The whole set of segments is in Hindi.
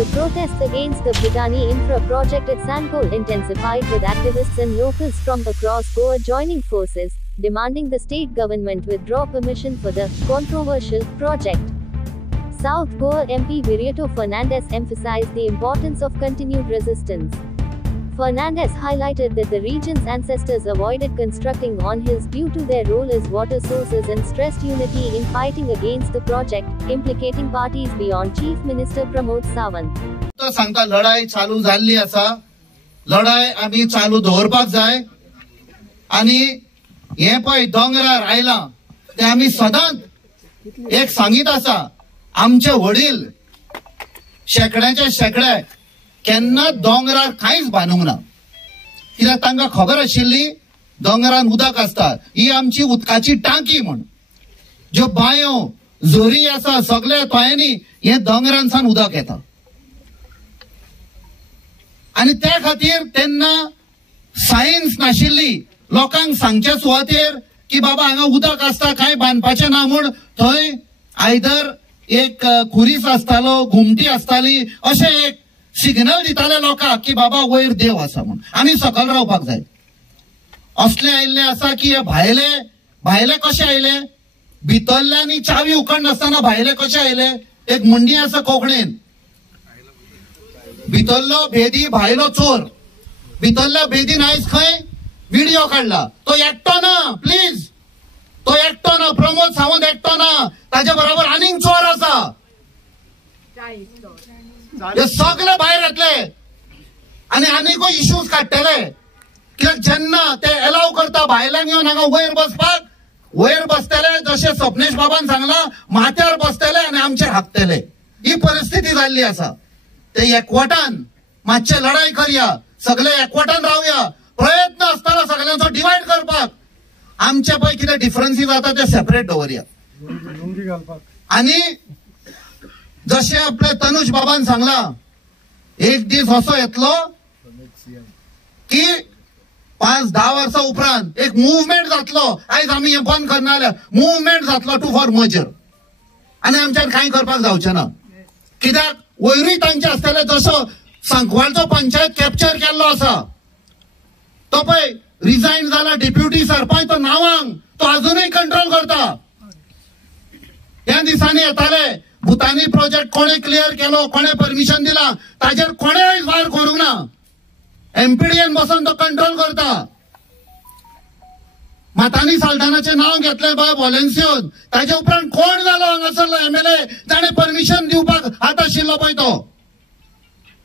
The protests against the Bhutani infra project at Sankol intensified, with activists and locals from across Goa joining forces, demanding the state government withdraw permission for the controversial project. South Goa MP Viriato Fernandes emphasized the importance of continued resistance. Fernandes highlighted that the region's ancestors avoided constructing on hills due to their role as water sources and stressed unity in fighting against the project, implicating parties beyond Chief Minister Pramod Sawant. तो सांगता लढाई चालू झाली असा, लढाई आम्ही चालू दवरपाक जाय आणि हे पळय दोंगरार आयला ते आम्ही सदांच एक सांगीत आसा, आमचे वडील शेकड्याचे शेकडे केन्ना दोंगरार कांयच बांदूंक ना, कित्याक तांकां खबर आशिल्ली दोंगरान उदक आसता, ही आमची उदकाची टांकी म्हण. ज्यो बांयो झोरी आसा सगळ्या तळ्यांनी हे दोंगरांसान उदक येता आणि त्या खातीर तेन्ना सायन्स नाशिल्ली. लोकांक सांगचे सुवातेर की बाबा हांगा उदक आसता, कांय बांदपाचें ना म्हूण थंय आयदर एक खुरीस आसतालो, घुमटी आसताली, अशें एक सिग्नल दिताले लोकांक की बाबा वयर देव आसा म्हूण, आमी सकयल रावपाक जाय. असले आयिल्ले आसा की हे भायले कशे आयले, भितरल्यांनी चावी उखड नासतना भायले कशे आयले. एक म्हणणी आसा कोंकणीन, भितरलो भेदी भायलो चोर. भितरल्या भेदीन आयज खंय व्हिडिओ काढला, तो एकटो ना, प्लीज तो एकटो ना, प्रमोद सावंत एकटो ना, ताजे बरोबर आनीक चोर आसा. हे सगळे भायर येतले आणि आनीकूय इश्यूज काडटले, कित्याक जेन्ना ते अलाव करता भायल्यांक येवन हांगा वयर बसपाक, वयर बसतले जशें सपनेश बाबान सांगला, माथ्यार बसतले आणि आमचे हाकतले. ही परिस्थिती जाल्ली आसा. ते एकवटान मातशे लढाई करया, सगळे एकवटान रावया. प्रयत्न आसतलो सगळ्यांचो डिवायड करपाक. आमचे पळय कितें डिफरन्सीस जाता ते सेपरेट दवरया. आणि जशें आपले तनुज बाबान सांगला, एक दीस असो येतलो की 5-10 वर्सां उपरांत एक मुवमेंट जातलो. आयज आमी हे बंद करना जाल्यार मुवमेंट जातलो टू फॉर मर्जर, आनी आमच्यान कांय करपाक जावचें ना. कित्याक वयरूय तांचे आसतले, जसो सांकवाळचो पंचायत कॅप्चर केल्लो आसा, तो पळय रिजायन जाला डेप्युटी सरपंच, तो नांवांक तो अजूनय कंट्रोल करता. ह्या दिसांनी येताले भुतानी प्रोजेक्ट कोणे क्लियर केलो, कोणे परमिशन दिला, ताजेर कोणे आयज वार करूंक ना. एमपीडीएन बसून तो कंट्रोल करता. मातानी साल्टानाचे नाव घेतले बाय व्हॉलेन्सियोन, ताजे उपरांत कोण जालो हांगासरलो एमएलए जाणे परमिशन दिवपाक हात आशिल्लो पळय तो.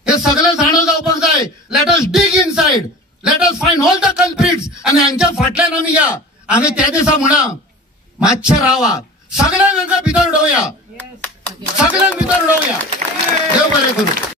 हे सगळे जाणो जावपाक जाय. Let us dig inside, let us find all the culprits आणि हांच्या फाटल्यान आमी या. आमी त्या दिसा म्हणा मातशे रावा, सगळ्यांक हांगा भितर उडोवया, सगळ्यांक भितर उडोवया. देव बरें करूं.